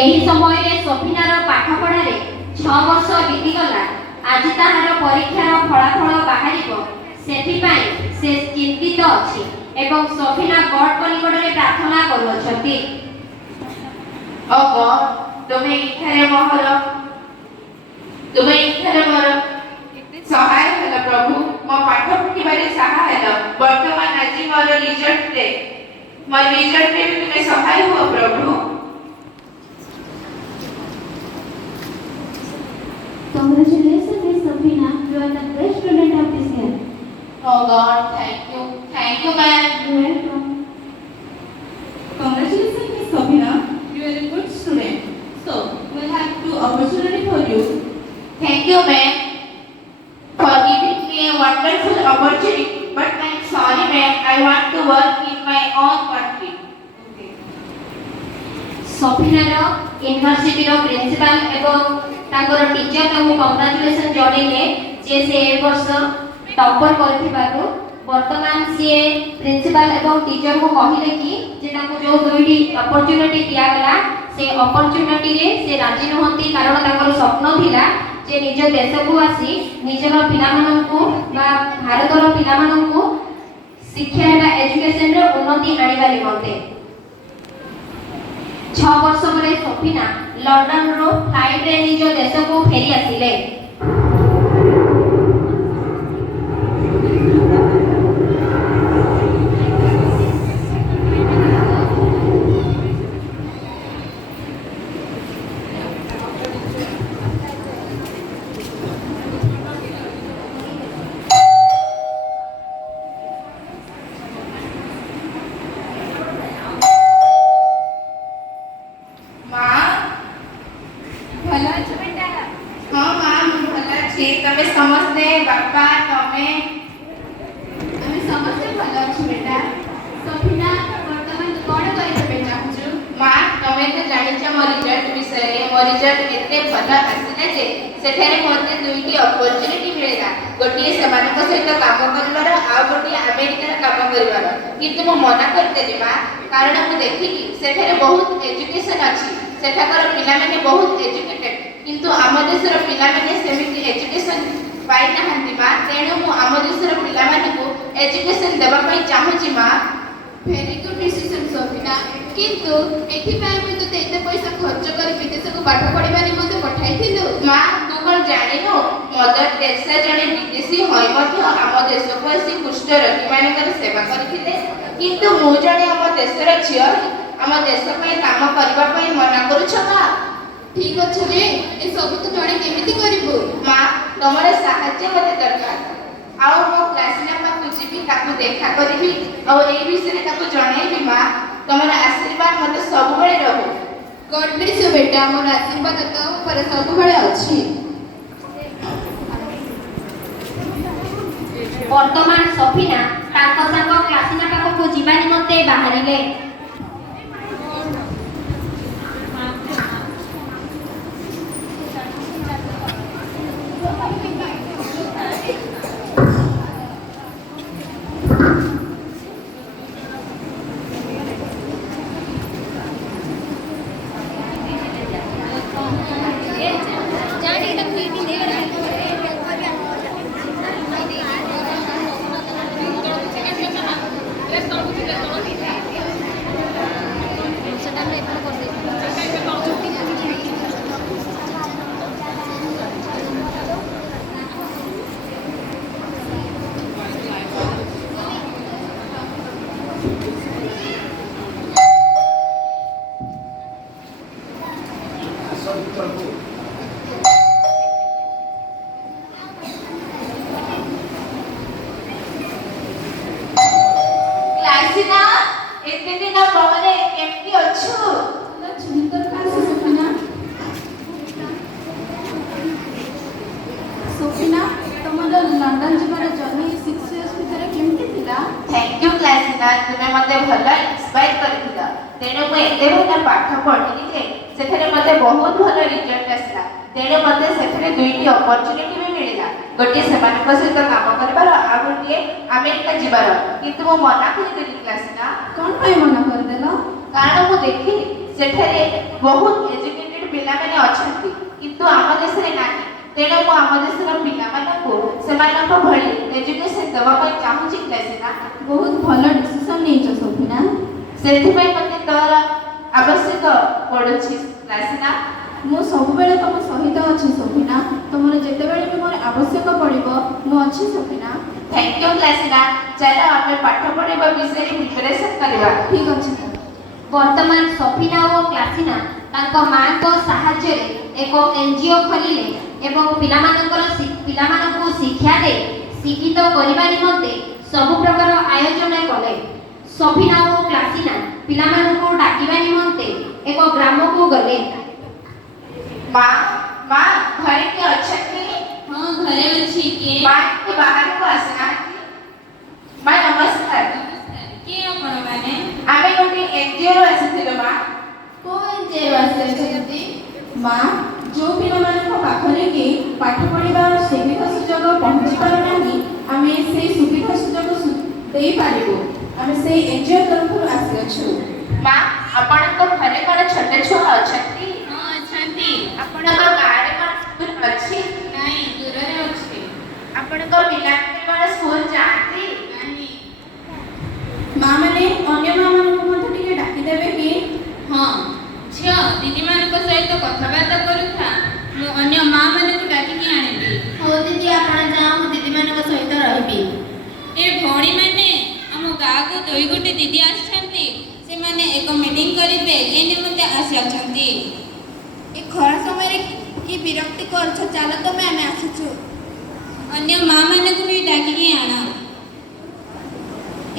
ଏହି ସମୟରେ ସୋଫିନାର ପାଠପଢ଼ାରେ 6 ବର୍ଷ ବିତିଗଲା। ଆଜି ତାହାର ପରୀକ୍ଷାର ଫଳାଫଳ ବାହାରିବ, ସେଥିପାଇଁ ସେ ଚିନ୍ତିତ ଅଛି ଏବଂ ସୋଫିନା ଗଡଙ୍କ ନିକଟରେ ପ୍ରାର୍ଥନା କରୁଅଛନ୍ତି। ତୁମେ ଏଠାରେ ମୋର ସହାୟ ହେଲ ପ୍ରଭୁ, ମୋ ପାଠ ପଢ଼ିବାରେ ସାହା ହେଲ। ବର୍ତ୍ତମାନ ଆଜି ମୋର ରିଜଲ୍ଟରେ ବି ତୁମେ ସହାୟ ହୁଅ ପ୍ରଭୁ। Congratulations, Miss Safina. You are the best student of this year. Oh God, thank you, ma'am. You are welcome. Congratulations, Miss Safina. You are a good student. So, we'll have 2 opportunities for you. Thank you, ma'am, for giving me a wonderful opportunity. But I'm sorry, ma'am. I want to work in my own country. ସୋଫିନାର ୟୁନିଭର୍ସିଟିର principal ଏବଂ ତାଙ୍କର teacher ତାଙ୍କୁ congratulation ଜଣେଇଲେ ଯେ ସେ ଏ ବର୍ଷ topper କରିଥିବାରୁ। ବର୍ତ୍ତମାନ ସିଏ ପ୍ରିନ୍ସିପାଲ ଏବଂ ଟିଚରଙ୍କୁ କହିଲେ କି ଯେ ତାଙ୍କୁ ଯେଉଁ 2ଟି ଅପରଚ୍ୟୁନିଟି ଦିଆଗଲା ସେ ଅପରଚ୍ୟୁନିଟିରେ ସେ ରାଜି ନୁହନ୍ତି, କାରଣ ତାଙ୍କର ସ୍ୱପ୍ନ ଥିଲା ଯେ ନିଜ ଦେଶକୁ ଆସି ନିଜର ପିଲାମାନଙ୍କୁ ବା ଭାରତର ପିଲାମାନଙ୍କୁ ଶିକ୍ଷା ବା ଏଜୁକେସନରେ ଉନ୍ନତି ଆଣିବା ନିମନ୍ତେ। 6 ବର୍ଷ ପରେ ସୋଫିନା ଲଣ୍ଡନରୁ ଫ୍ଲାଇଟରେ ନିଜ ଦେଶକୁ ଫେରି ଆସିଲେ। तमे समस्ते बापा तमे ଆମେ ସମସ୍ତେ ଭଲ ଅଛୁ ବେଟା। ସଫିନା, ବର୍ତ୍ତମାନ କ'ଣ କରିବା ପାଇଁ ଚାହୁଁଛୁ? माँ तमे तो जानिଛ ମୋ ରିଜଲ୍ଟ ବିଷୟରେ। ମୋ ରିଜଲ୍ଟ ଏତେ ଭଲ ଆସିଲା ଯେ ସେଠାରେ ମୋତେ 2ଟି ଅପରଚ୍ୟୁନିଟି ମିଳିଲା। ଗୋଟିଏ ସେମାନଙ୍କ ସହିତ କାମ କରିବାର, ଆଉ ଗୋଟିଏ ଆମେରିକାର କାମ କରିବାର। କିନ୍ତୁ ମୁଁ ମନା କରିଦେଲି ମା, କାରଣ ମୁଁ ଦେଖିଲି ସେଠାରେ ବହୁତ ଏଜୁକେସନ ଅଛି, ସେଠାକାର ପିଲାମାନେ ବହୁତ ଏଜୁକେଟେଡ, କିନ୍ତୁ ଆମ ଦେଶର ପିଲାମାନେ ସେମିତି ଏଜୁକେସନ ପାଇନାହାନ୍ତି ମା। ତେଣୁ ମୁଁ ଆମ ଦେଶର ପିଲାମାନଙ୍କୁ ଏଜୁକେସନ ଦେବା ପାଇଁ ଚାହୁଁଛି ମା। ଭେରି ଗୁଡ୍ ଡିସିସନ ସଫିନା, କିନ୍ତୁ ଏଥିପାଇଁ ଆମେ ତୋତେ ଏତେ ପଇସା ଖର୍ଚ୍ଚ କରି ବିଦେଶକୁ ପାଠ ପଢ଼ିବା ନିମନ୍ତେ ପଠାଇଥିଲୁ। ମା ତୁ କ'ଣ ଜାଣିନୁ, ମଦର ଟେରେସା ଜଣେ ବିଦେଶୀ ହୋଇ ମଧ୍ୟ ଆମ ଦେଶକୁ ଆସି କୁଷ୍ଠ ରୋଗୀମାନଙ୍କର ସେବା କରିଥିଲେ। କିନ୍ତୁ ମୁଁ ଜଣେ ଆମ ଦେଶର ଝିଅ, ଆମ ଦେଶ ପାଇଁ କାମ କରିବା ପାଇଁ ମନା କରୁଛ ମା। ଠିକ୍ ଅଛି ରେ, ଏସବୁ ତୁ ଜଣେ କେମିତି କରିବୁ? ମା ତମର ସାହାଯ୍ୟ ମୋତେ ଦରକାର। ଆଉ ମୋ କ୍ଲାସମେଟ ପାଖକୁ ଯିବି, ତାକୁ ଦେଖା କରିବି ଆଉ ଏଇ ବିଷୟରେ ତାକୁ ଜଣେଇବି ମା। ତମର ଆଶୀର୍ବାଦ ମୋତେ ସବୁବେଳେ ରହୁ। ଗଡ୍ ବ୍ଲେସ୍ ୟୁ ବେଟା, ମୋର ଆଶୀର୍ବାଦ ତୋ ଉପରେ ସବୁବେଳେ ଅଛି। ବର୍ତ୍ତମାନ ସୋଫିନା ତାଙ୍କ ସାଙ୍ଗ କ୍ଲାସିନା ପାଖକୁ ଯିବା ନିମନ୍ତେ ବାହାରିଲେ। କ୍ଲାସିନା, ଏତେ ଦିନ ପରେ କେମିତି ଅଛୁ? ସୋଫିନା, ତମର ଲଣ୍ଡନ ଯିବାର ଜର୍ଣ୍ଣି 6 years ଭିତରେ କେମିତି ଥିଲା? ଥ୍ୟାଙ୍କ ୟୁ କ୍ଲାସିନା, ତୁମେ ମୋତେ ଭଲ ଇନ୍ସପାୟାର କରିଥିଲ। ତେଣୁ ମୁଁ ଏତେ ଭଲ ପାଠ ପଢ଼ିଲି ଯେ ସେଠାରେ ମୋତେ ବହୁତ ଭଲ ରିଜଲ୍ଟ ଆସିଲା। ତେଣୁ ମୋତେ ସେଠାରେ 2ଟି ଅପରଚ୍ୟୁନିଟି ବି ମିଳିଲା। ଗୋଟିଏ ସେମାନଙ୍କ ସହିତ କାମ କରିବାର, ଆଉ ଗୋଟିଏ ଆମେରିକା ଯିବାର। କିନ୍ତୁ ମୁଁ ମନା କରିଦେଲି କ୍ଲାସିନା। କ'ଣ ପାଇଁ ମନା କରିଦେଲ? କାରଣ ମୁଁ ଦେଖିଲି ସେଠାରେ ବହୁତ ପିଲାମାନେ ଅଛନ୍ତି କିନ୍ତୁ ଆମ ଦେଶରେ ନାହିଁ। ତେଣୁ ମୁଁ ଆମ ଦେଶର ପିଲାମାନଙ୍କୁ ସେମାନଙ୍କ ଭଳି ଏଜୁକେସନ ଦେବା ପାଇଁ ଚାହୁଁଛି କ୍ଲାସିନା। ବହୁତ ଭଲ ଡିସିସନ୍ ନେଇଛ ସୋଫିନା। ସେଥିପାଇଁ ମୋତେ ତୋର ଆବଶ୍ୟକ ପଡୁଛି କ୍ଲାସିନା। ମୁଁ ସବୁବେଳେ ତମ ସହିତ ଅଛି ସୋଫିନା। ତମର ଯେତେବେଳେ ବି ମୋର ଆବଶ୍ୟକ ପଡ଼ିବ ମୁଁ ଅଛି ସୋଫିନା। Thank you କ୍ଲାସିନା। ଚାଲ ଆମେ ପାଠ ପଢ଼ିବା ବିଷୟରେ ପ୍ରିପାରେସନ କରିବା। ଠିକ୍ ଅଛି। ବର୍ତ୍ତମାନ ସଫିନା ଓ କ୍ଲାସିନା ତାଙ୍କ ମାଙ୍କ ସାହାଯ୍ୟରେ ଏକ ଏନଜିଓ ଖୋଲିଲେ ଏବଂ ପିଲାମାନଙ୍କୁ ଶିକ୍ଷା ଦେଇ ଶିକ୍ଷିତ କରିବା ନିମନ୍ତେ ସବୁ ପ୍ରକାର ଆୟୋଜନ କଲେ। ସଫିନା ଓ କ୍ଲାସିନା ପିଲାମାନଙ୍କୁ ଡାକିବା ନିମନ୍ତେ ଏକ ଗ୍ରାମକୁ ଗଲେ। ମା ମା ଘରେ କିଏ ଅଛନ୍ତି? ହଁ ଘରେ ଅଛି। କିଏ? ମା ଟିକେ ବାହାରକୁ ଆସିନାହାନ୍ତି? ମା ନମସ୍କାର। କିଏ ଆପଣମାନେ? ଆମେ ଗୋଟେ ଏନଜିଓରୁ ଆସିଥିଲୁ ମା। କୋଉ ଏନଜିଓରୁ ଆସିଛନ୍ତି? ମା, ଯେଉଁ ପିଲାମାନଙ୍କ ପାଖରେ କି ପାଠ ପଢ଼ିବାର ସୁବିଧା ସୁଯୋଗ ପହଞ୍ଚି ପାରୁନାହିଁ ଆମେ ସେଇ ସୁବିଧା ସୁଯୋଗ ଦେଇପାରିବୁ। ଆମେ ସେଇ ଏନଜିଓ ତରଫରୁ ଆସିଅଛୁ। ମା ଆପଣଙ୍କ ଘରେ କ'ଣ ଛୋଟ ଛୁଆ ଅଛନ୍ତି? ହଁ ଅଛନ୍ତି। ଆପଣଙ୍କ ଗାଁରେ କ'ଣ ସ୍କୁଲ ଅଛି? ନାଇଁ ଦୂରରେ ଅଛି। ଆପଣଙ୍କ ପିଲାମାନେ କ'ଣ ସ୍କୁଲ ଯାଆନ୍ତି? ନାହିଁ। ମା ମାନେ ଅନ୍ୟ ମା ମାନଙ୍କୁ ମଧ୍ୟ ଟିକେ ଡାକିଦେବେ କି? ହଁ ଝିଅ ଦିଦିମାନଙ୍କ ସହିତ କଥାବାର୍ତ୍ତା କରୁଥା। ମୁଁ ଅନ୍ୟ ମା ମାନଙ୍କୁ ଡାକିକି ଆଣିବି। ହଉ ଦିଦି ଆପଣ ଯାଅ, ମୁଁ ଦିଦିମାନଙ୍କ ସହିତ ରହିବି। ଏ ଭଉଣୀମାନେ ଆମ ଗାଁକୁ ଦୁଇ ଗୋଟି ଦିଦି ଆସିଛନ୍ତି। ସେମାନେ ଏକ ମିଟିଂ କରିବେ ଏ ନିମନ୍ତେ ଆସିଅଛନ୍ତି। ଏ ଖରା ସମୟରେ କି ବିରକ୍ତି କରୁଛ, ଚାଲ ତମେ ଆମେ ଆସୁଛୁ। ଅନ୍ୟ ମା ମାନଙ୍କୁ ବି ଡାକିକି ଆଣ।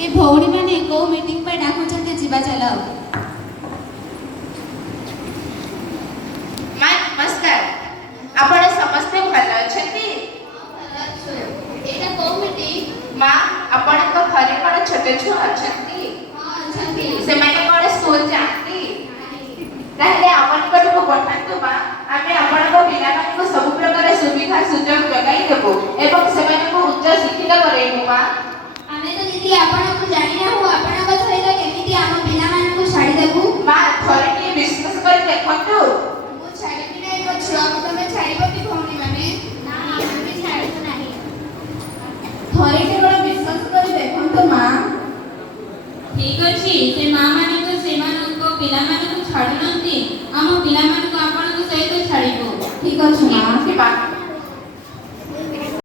ଏ ଭଉଣୀମାନେ କୋଉ ମିଟିଂ ପାଇଁ ଡାକୁଛନ୍ତି, ଯିବା ଚାଲ। ମା ନମସ୍କାର। ଆପଣ ସମସ୍ତେ ଭଲ ଅଛନ୍ତି? ଏଇଟା କୋଉ ମିଟିଂ? ମା ଆପଣଙ୍କ ଘରେ କ'ଣ ଛୋଟ ଛୁଆ ଅଛନ୍ତି? ହଁ ଅଛନ୍ତି। ସେମାନେ କ'ଣ ସ୍କୁଲ ଯାଆନ୍ତି? ତାହେଲେ ଆମ ନିକଟକୁ ପଠାନ୍ତୁ ମା। ଆମେ ଆପଣଙ୍କ ପିଲାମାନଙ୍କୁ ସବୁ ପ୍ରକାର ସୁବିଧା ସୁଯୋଗ ଯୋଗାଇ ଦେବୁ ଏବଂ ସେମାନଙ୍କୁ ଉଚ୍ଚ ଶିକ୍ଷିତ କରାଇବୁ ମା। ଆମେ ତ ଦିଦି ଆପଣଙ୍କୁ ଜାଣିନାହୁଁ, ଆପଣଙ୍କ ସହିତ କେମିତି ଆମ ପିଲାମାନଙ୍କୁ ଛାଡ଼ିଦେବୁ? ମା ଥରେ ଟିକେ ବିଶ୍ୱାସ କରି ଦେଖନ୍ତୁ। ମୁଁ ଛାଡ଼ିବି ନାହିଁ ମୋ ଛୁଆକୁ, ତମେ ଛାଡ଼ିବ କି ଭଉଣୀମାନେ? ଆମେ ଛାଡ଼ିବୁ ନାହିଁ। ଥରେ କେବଳ ବିଶ୍ୱାସ କରି ଦେଖନ୍ତୁ ମା। ଠିକ୍ ଅଛି। ସେ ମା ମାନଙ୍କୁ ସେମାନଙ୍କ ପିଲାମାନଙ୍କୁ ଛାଡୁନାହାନ୍ତି। ଆମ ପିଲାମାନଙ୍କୁ ଆପଣଙ୍କ ସହିତ ଛାଡ଼ିବୁ। ଠିକ୍ ଅଛି ମା। ମା